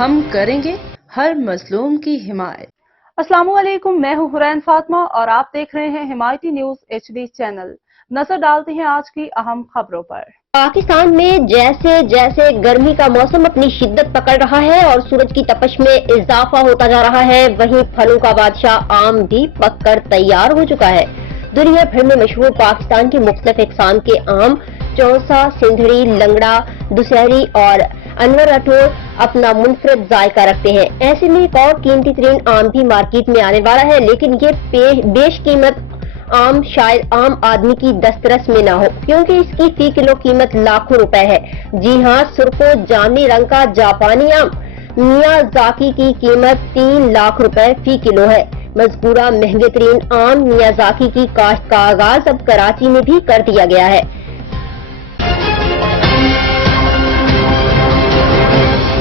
ہم کریں گے ہر مظلوم کی حمایت۔ السلام علیکم، میں ہوں حرین فاطمہ اور آپ دیکھ رہے ہیں حمایتی نیوز HD چینل۔ نظر ڈالتے ہیں آج کی اہم خبروں پر۔ پاکستان میں جیسے جیسے گرمی کا موسم اپنی شدت پکڑ رہا ہے اور سورج کی تپش میں اضافہ ہوتا جا رہا ہے، وہیں پھلوں کا بادشاہ آم بھی پک کر تیار ہو چکا ہے۔ دنیا بھر میں مشہور پاکستان کے مختلف اقسام کے آم چوسا، سندھڑی، لنگڑا، دسہری اور انور اٹور اپنا منفرد ذائقہ رکھتے ہیں۔ ایسے میں ایک اور قیمتی ترین آم بھی مارکیٹ میں آنے والا ہے، لیکن یہ بیش قیمت آم شاید عام آدمی کی دسترس میں نہ ہو، کیونکہ اس کی فی کلو قیمت لاکھوں روپے ہے۔ جی ہاں، سرخ و جامنی رنگ کا جاپانی آم میازاکی کی قیمت 3 لاکھ روپے فی کلو ہے۔ مذکورہ مہنگے ترین آم میازاکی کی کاشت کا آغاز اب کراچی میں بھی کر دیا گیا ہے۔